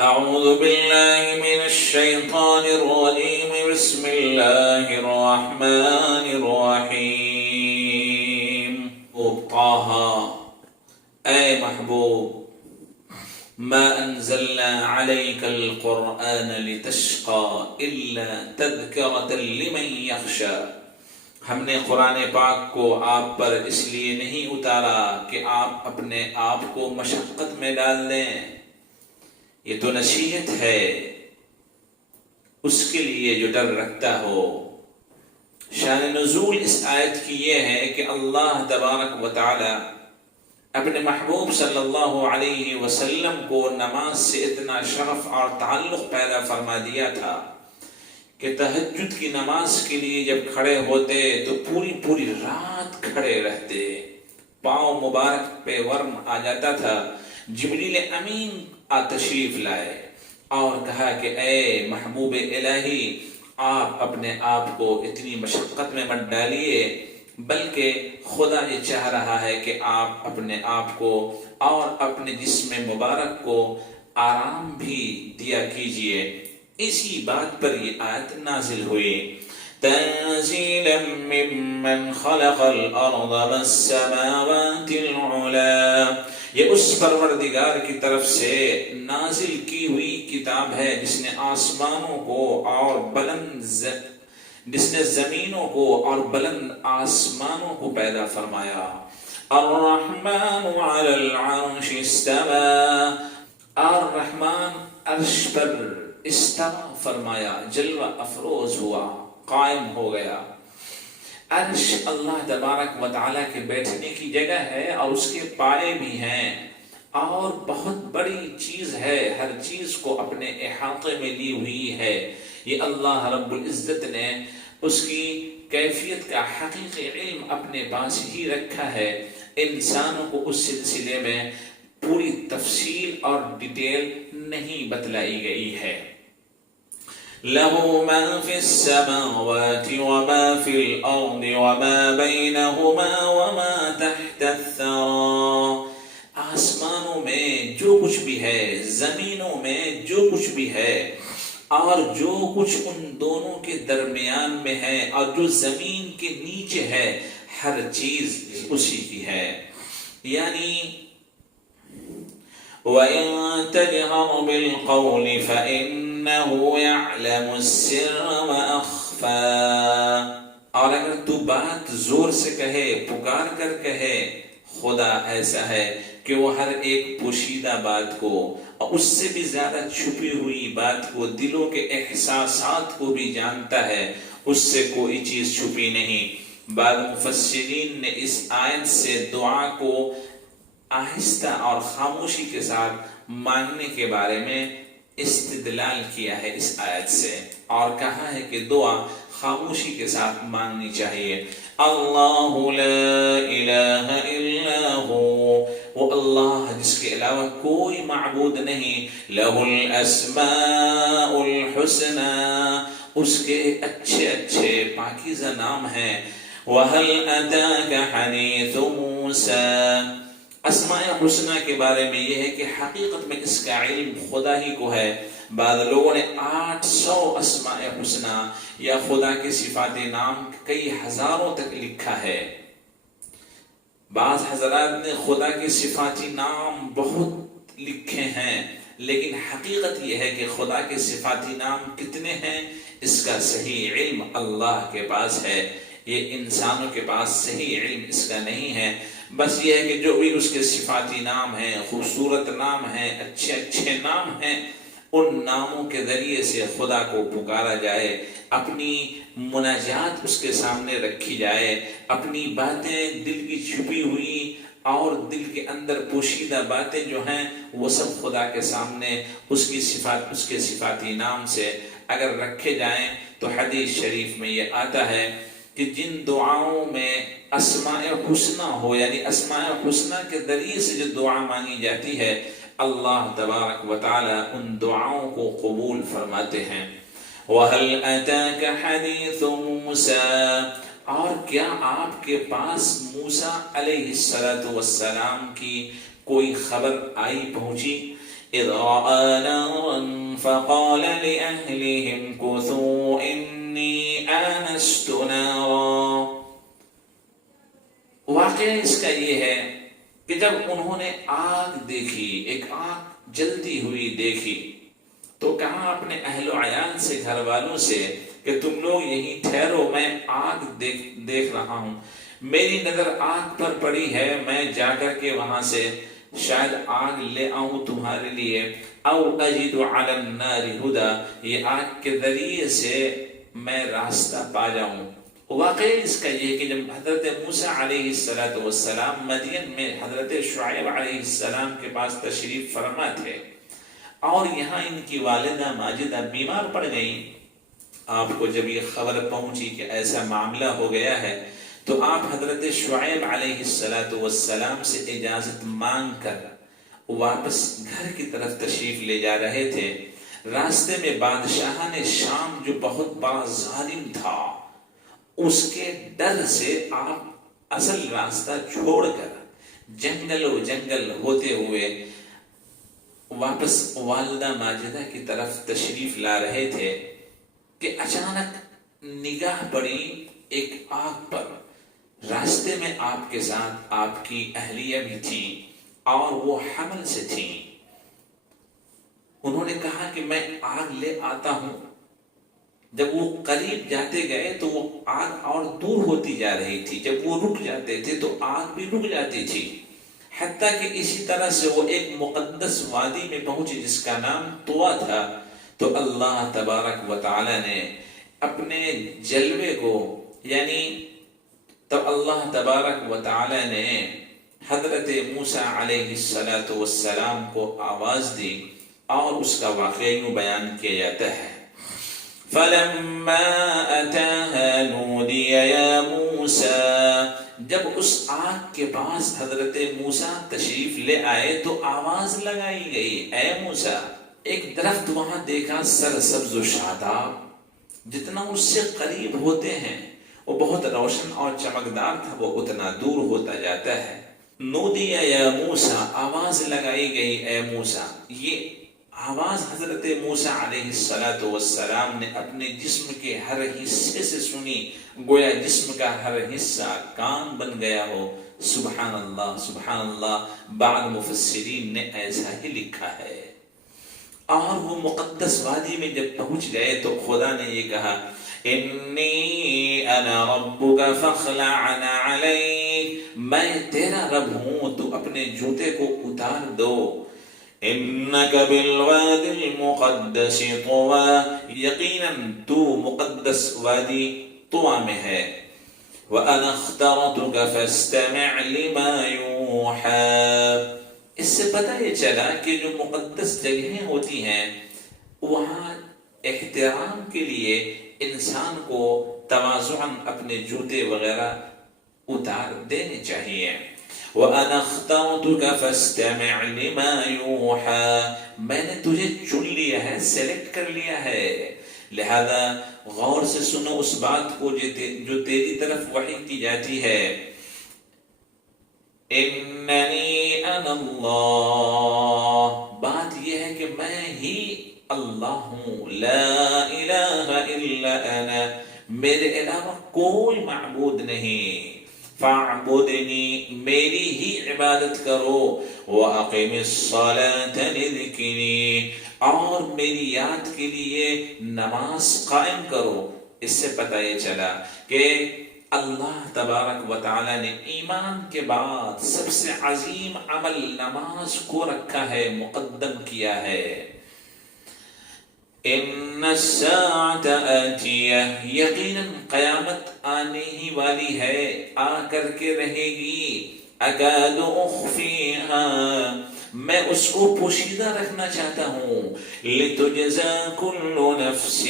أعوذ بالله من الشيطان الرجيم بسم الله الرحمن الرحيم طه اے محبوب ما انزلنا عليك القرآن لتشقى إلا تذكرة لمن يخشى ہم نے قرآن پاک کو آپ پر اس لیے نہیں اتارا کہ آپ اپنے آپ کو مشقت میں ڈال دیں، یہ تو نصیحت ہے اس کے لیے جو ڈر رکھتا ہو۔ شان نزول اس آیت کی یہ ہے کہ اللہ تبارک و تعالی اپنے محبوب صلی اللہ علیہ وسلم کو نماز سے اتنا شرف اور تعلق پیدا فرما دیا تھا کہ تہجد کی نماز کے لیے جب کھڑے ہوتے تو پوری رات کھڑے رہتے، پاؤں مبارک پہ ورم آ جاتا تھا۔ جبریل امین تشریف لائے اور کہا کہ اے محبوب الہی، آپ اپنے آپ کو اتنی مشقت میں مت ڈالیے، بلکہ خدا یہ چاہ رہا ہے کہ آپ اپنے آپ کو اور اپنے جسم مبارک کو آرام بھی دیا کیجئے۔ اسی بات پر یہ آیت نازل ہوئی، تنزیلا ممن خلق الارض والسماوات العلا، یہ اس پروردگار کی طرف سے نازل کی ہوئی کتاب ہے جس نے آسمانوں کو اور جس نے زمینوں کو اور بلند آسمانوں کو پیدا فرمایا۔ الرحمن علی العرش استوى، الرحمن عرش پر استوا فرمایا، جلوہ افروز ہوا، قائم ہو گیا۔ عرش اللہ تبارک و تعالیٰ کے بیٹھنے کی جگہ ہے اور اس کے پائے بھی ہیں، اور بہت بڑی چیز ہے، ہر چیز کو اپنے احاطے میں لی ہوئی ہے۔ یہ اللہ رب العزت نے اس کی کیفیت کا حقیقی علم اپنے پاس ہی رکھا ہے، انسانوں کو اس سلسلے میں پوری تفصیل اور ڈیٹیل نہیں بتلائی گئی ہے۔ لَهُ مَا فِي السَّمَاوَاتِ وَمَا فِي الْأَرْضِ وَمَا بَيْنَهُمَا وَمَا تَحْتَ الثَّرَى، آسمانوں میں جو کچھ بھی ہے، زمینوں میں جو کچھ بھی ہے، اور جو کچھ ان دونوں کے درمیان میں ہے اور جو زمین کے نیچے ہے، ہر چیز اسی کی ہے۔ یعنی وَإِن تَجْهَرْ بِالْقَوْلِ فَإِنَّهُ يَعْلَمُ السِّرَّ وَأَخْفَى، اور اگر تو بات زور سے کہے، پکار کر کہے، خدا ایسا ہے کہ وہ ہر ایک پوشیدہ بات کو اور اس سے بھی زیادہ چھپی ہوئی بات کو، دلوں کے احساسات کو بھی جانتا ہے، اس سے کوئی چیز چھپی نہیں۔ بعض مفسرین نے اس آیت سے دعا کو آہستہ اور خاموشی کے ساتھ مانگنے کے بارے میں استدلال کیا ہے اس آیت سے، اور کہا ہے کہ دعا خاموشی کے ساتھ مانگنی چاہیے۔ اللہ لا الہ الا ہو، وہ اللہ جس کے علاوہ کوئی معبود نہیں، لہ الاسماء الحسنى، اس کے اچھے اچھے پاکیزہ نام ہیں۔ وَهَلْ أَتَاكَ حَدِيثُ مُوسَى، اسماء حسنہ کے بارے میں یہ ہے کہ حقیقت میں اس کا علم خدا ہی کو ہے۔ بعض لوگوں نے 800 اسماء حسنہ یا خدا کے صفات نام کئی ہزاروں تک لکھا ہے۔ بعض حضرات نے خدا کے صفاتی نام بہت لکھے ہیں، لیکن حقیقت یہ ہے کہ خدا کے صفاتی نام کتنے ہیں اس کا صحیح علم اللہ کے پاس ہے، یہ انسانوں کے پاس صحیح علم اس کا نہیں ہے۔ بس یہ ہے کہ جو بھی اس کے صفاتی نام ہیں، خوبصورت نام ہیں، اچھے اچھے نام ہیں، ان ناموں کے ذریعے سے خدا کو پکارا جائے، اپنی مناجات اس کے سامنے رکھی جائے، اپنی باتیں دل کی چھپی ہوئی اور دل کے اندر پوشیدہ باتیں جو ہیں وہ سب خدا کے سامنے اس کی صفات، اس کے صفاتی نام سے اگر رکھے جائیں تو حدیث شریف میں یہ آتا ہے کہ جن دعاؤں میں اسماء حسنہ ہو، یعنی اسماء حسنہ کے ذریعے سے جو دعا مانگی جاتی ہے، اللہ تبارک و تعالی ان دعاؤں کو قبول فرماتے ہیں۔ وَهَلْ أَتَاكَ حَدِيثُ مُوسَى، اور کیا آپ کے پاس موسیٰ علیہ السلام کی کوئی خبر آئی پہنچی؟ إذ رأى نارا فقال لأهلهم كثوا إني آنست نارا. واقعہ اس کا یہ ہے کہ جب انہوں نے آگ دیکھی، ایک آگ جلتی ہوئی دیکھی، تو کہا اپنے اہل و عیال سے، گھر والوں سے کہ تم لوگ یہیں ٹھہرو، میں آگ دیکھ رہا ہوں، میری نظر آگ پر پڑی ہے، میں جا کر کے وہاں سے شاید آگ لے آؤں تمہارے لیے. او اجد علی النار ہدی، یہ آگ کے ذریعے سے میں راستہ پا جاؤں. واقعی اس کا یہ کہ جب حضرت موسیٰ علیہ السلام مدین میں حضرت شعیب علیہ السلام کے پاس تشریف فرما تھے اور یہاں ان کی والدہ ماجدہ بیمار پڑ گئیں، آپ کو جب یہ خبر پہنچی کہ ایسا معاملہ ہو گیا ہے تو آپ حضرت شعیب علیہ السلام سے اجازت مانگ کر واپس گھر کی طرف تشریف لے جا رہے تھے. راستے میں بادشاہ نے شام جو بہت بڑا ظالم تھا، اس کے ڈر سے آپ اصل راستہ چھوڑ کر جنگل و جنگل ہوتے ہوئے واپس والدہ ماجدہ کی طرف تشریف لا رہے تھے کہ اچانک نگاہ پڑی ایک آگ پر. راستے میں آپ کے ساتھ آپ کی اہلیہ بھی تھی اور وہ حمل سے تھی. انہوں نے کہا کہ میں آگ لے آتا ہوں. جب وہ قریب جاتے گئے تو وہ آگ اور دور ہوتی جا رہی تھی، جب وہ رک جاتے تھے تو آگ بھی رک جاتی تھی، حتیٰ کہ اسی طرح سے وہ ایک مقدس وادی میں پہنچے جس کا نام طوا تھا. تو اللہ تبارک و تعالی نے اپنے جلوے کو، یعنی تو اللہ تبارک و تعالی نے حضرت موسیٰ علیہ السلام کو آواز دی اور اس کا واقعہ یوں بیان کیا جاتا ہے. فَلَمَّا أَتَاهَا نُودِيَ يَا مُوسَىٰ، جب اس آگ کے پاس حضرت موسیٰ تشریف لے آئے تو آواز لگائی گئی، اے موسیٰ. ایک درخت وہاں دیکھا سرسبز و شاداب، جتنا اس سے قریب ہوتے ہیں وہ بہت روشن اور چمکدار تھا، وہ اتنا دور ہوتا جاتا ہے. نودیہ یا موسیٰ، آواز لگائی گئی اے موسیٰ. یہ آواز حضرت موسیٰ علیہ السلام نے اپنے جسم کے ہر حصے سے سنی، گویا جسم کا ہر حصہ کان بن گیا ہو. سبحان اللہ سبحان اللہ. بعض مفسرین نے ایسا ہی لکھا ہے. اور وہ مقدس وادی میں جب پہنچ گئے تو خدا نے یہ کہا، انی انا ربک فاخلع علیک، میں تیرا رب ہوں، تو اپنے جوتے کو اتار دو. انک بالواد المقدس طویٰ، یقیناً تو مقدس وادی طویٰ میں ہے. وَأَنَا اخْتَرْتُكَ فَاسْتَمِعْ لِمَا يُوحَىٰ. اس سے پتہ یہ چلا کہ جو مقدس جگہیں ہوتی ہیں وہاں احترام کے لیے انسان کو تواضعاً اپنے جوتے وغیرہ اتار دینے چاہیے. وَأَنَا اخْتَرْتُكَ فَاسْتَمِعْ لِمَا يُوحَىٰ، میں نے تجھے چن لیا ہے، سیلیکٹ کر لیا ہے، لہذا غور سے سنو اس بات کو جو تیری طرف وحی کی جاتی ہے. اننی انا اللہ، بات یہ ہے کہ میں ہی اللہ ہوں. لا الہ الا انا، میرے علاوہ کوئی معبود نہیں. فاعبدنی، میری ہی عبادت کرو. واقم الصلاۃ لذکری، اور میری یاد کے لیے نماز قائم کرو. اس سے پتہ یہ چلا کہ اللہ تبارک و تعالی نے ایمان کے بعد سب سے عظیم عمل نماز کو رکھا ہے، مقدم کیا ہے. ان الساعۃ آتیہ، یقیناً قیامت آنے ہی والی ہے، آ کر کے رہے گی. اکاد اخفیہا، میں اس کو پوشیدہ رکھنا چاہتا ہوں. لتجزا کل نفس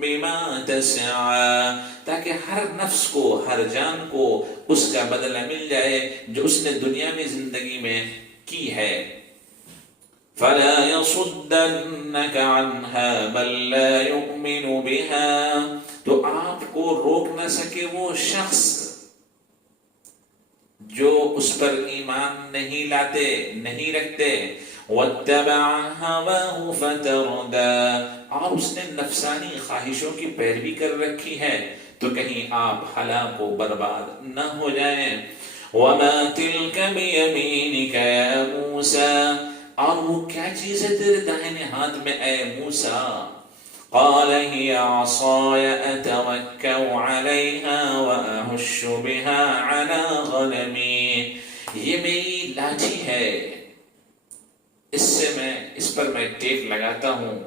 بما تسعی، تاکہ ہر نفس کو، ہر جان کو اس کا بدلہ مل جائے جو اس نے دنیا میں زندگی میں کی ہے. فلا يصدنك عنها بل لا يؤمن بها، تو آپ کو روک نہ سکے وہ شخص جو اس پر ایمان نہیں لاتے، نہیں رکھتے. وَاتَّبَعَ هَوَاهُ فَتَرْدَىٰ، اور اس نے نفسانی خواہشوں کی پیروی کر رکھی ہے تو کہیں آپ ہلاک و برباد نہ ہو جائیں۔ وَمَا تِلْكَ بِيَمِينِكَ يَا مُوسَىٰ، اور وہ کیا چیز ہے تیرے داہنے ہاتھ میں اے موسیٰ؟ قال هي عصاي أتوكأ عليها وأهش بها على غنمي، یہ میری لاٹھی ہے، اس پر میں ٹیک لگاتا ہوں،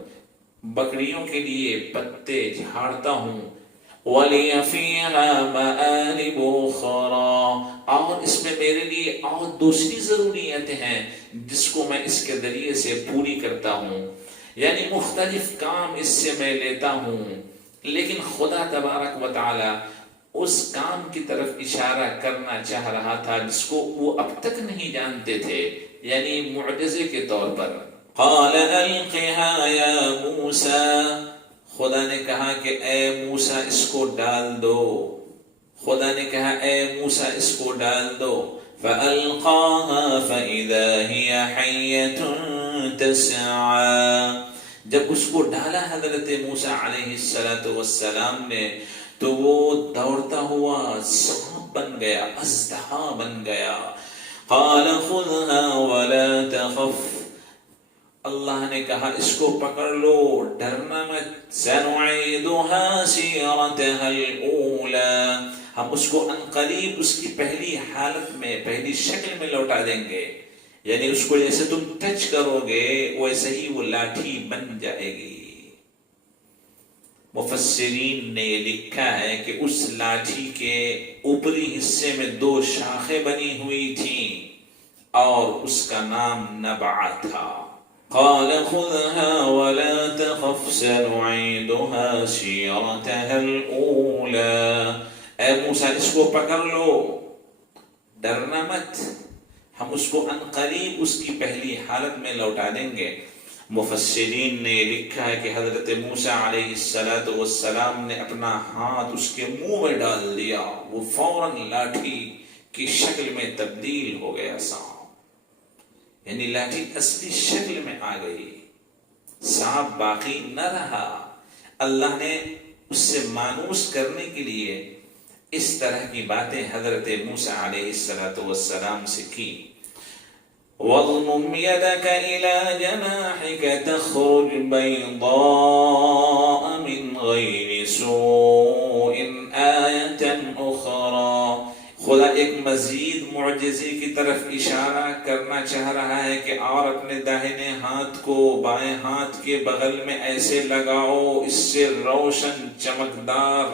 بکریوں کے لیے پتے جھاڑتا ہوں۔ وَلِيَ فِيهَا مَآرِبُ أُخْرَىٰ، اور اس میں میرے لیے اور دوسری ضروریتیں ہیں جس کو میں اس کے ذریعے سے پوری کرتا ہوں، یعنی مختلف کام اس سے میں لیتا ہوں۔ لیکن خدا تبارک و تعالی اس کام کی طرف اشارہ کرنا چاہ رہا تھا جس کو وہ اب تک نہیں جانتے تھے، یعنی معجزے کے طور پر۔ قال القها یا موسیٰ، خدا نے کہا کہ اے موسیٰ اس کو ڈال دو، خدا نے کہا اے موسیٰ اس کو ڈال دو۔ فَأَلْقَاهَا فَإِذَا هِيَ حَيَّةٌ تَسْعَىٰ، جب اس کو ڈالا حضرت موسیٰ علیہ السلام نے تو وہ دوڑتا ہوا سانپ بن گیا، اژدہا بن گیا۔ قال خذها ولا تخف، اللہ نے کہا اس کو پکڑ لو، ڈرنا مت۔ سنعيدها سيرتها الأولى، ہم اس کو عنقریب اس کی پہلی حالت میں، پہلی شکل میں لوٹا دیں گے، یعنی اس کو جیسے تم ٹچ کرو گے ویسے ہی وہ لاٹھی بن جائے گی۔ مفسرین نے یہ لکھا ہے کہ اس لاٹھی کے اوپری حصے میں 2 شاخیں بنی ہوئی تھیں اور اس کا نام نبع تھا۔ قال خذها ولا تخف سنعيدها سيرتها الأولى، اے موسیٰ اس کو پکڑ لو، ڈرنا مت، ہم اس کو عنقریب اس کی پہلی حالت میں لوٹا دیں گے۔ مفسرین نے لکھا ہے کہ حضرت موسیٰ علیہ السلام نے اپنا ہاتھ اس کے منہ میں ڈال دیا، وہ فوراً لاٹھی کی شکل میں تبدیل ہو گیا سانپ، یعنی لاٹھی اصلی شکل میں آ گئی، سانپ باقی نہ رہا۔ اللہ نے اس سے مانوس کرنے کے لیے اس طرح کی باتیں حضرت موسیٰ علیہ السلام سے کی۔ وَاضْمُمْ يَدَكَ إِلَى جَنَاحِكَ تَخْرُجْ بَيْضَاءَ مِنْ غَيْرِ سُوءٍ آيَةً أُخْرَىٰ، خدا ایک مزید معجزے کی طرف اشارہ کرنا چاہ رہا ہے کہ اور اپنے داہنے ہاتھ کو بائیں ہاتھ کے بغل میں ایسے لگاؤ، اس سے روشن چمکدار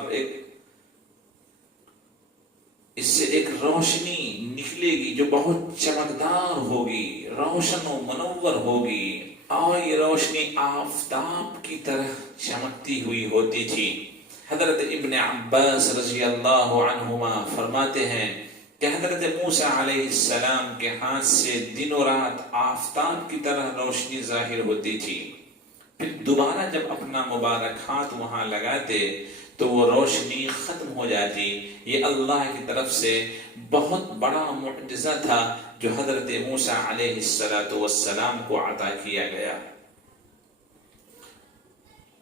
اس سے ایک روشنی نکلے گی جو بہت چمکدار ہوگی، روشن و منور ہوگی، اور یہ روشنی آفتاب کی طرح چمکتی ہوئی ہوتی تھی۔ حضرت ابن عباس رضی اللہ عنہما فرماتے ہیں کہ حضرت موسیٰ علیہ السلام کے ہاتھ سے دن و رات آفتاب کی طرح روشنی ظاہر ہوتی تھی، پھر دوبارہ جب اپنا مبارک ہاتھ وہاں لگاتے تو وہ روشنی ختم ہو جاتی۔ یہ اللہ کی طرف سے بہت بڑا معجزہ تھا جو حضرت موسیٰ علیہ السلام کو عطا کیا گیا۔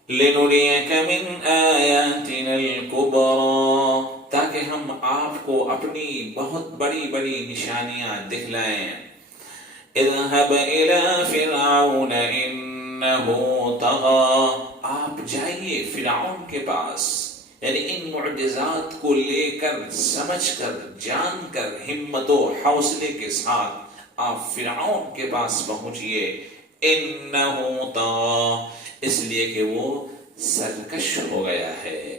لِنُرِيَكَ مِنْ آيَاتِنَا الْكُبْرَىٰ، تاکہ ہم آپ کو اپنی بہت بڑی بڑی نشانیاں دکھلائیں۔ اذهب إلى فرعون إنه طغى، آپ جائیے فرعون کے پاس، یعنی ان معجزات کو لے کر، سمجھ کر، جان کر، ہمت و حوصلے کے ساتھ آپ فرعون کے پاس پہنچیے۔ انہ طغى، اس لیے کہ وہ سرکش ہو گیا ہے۔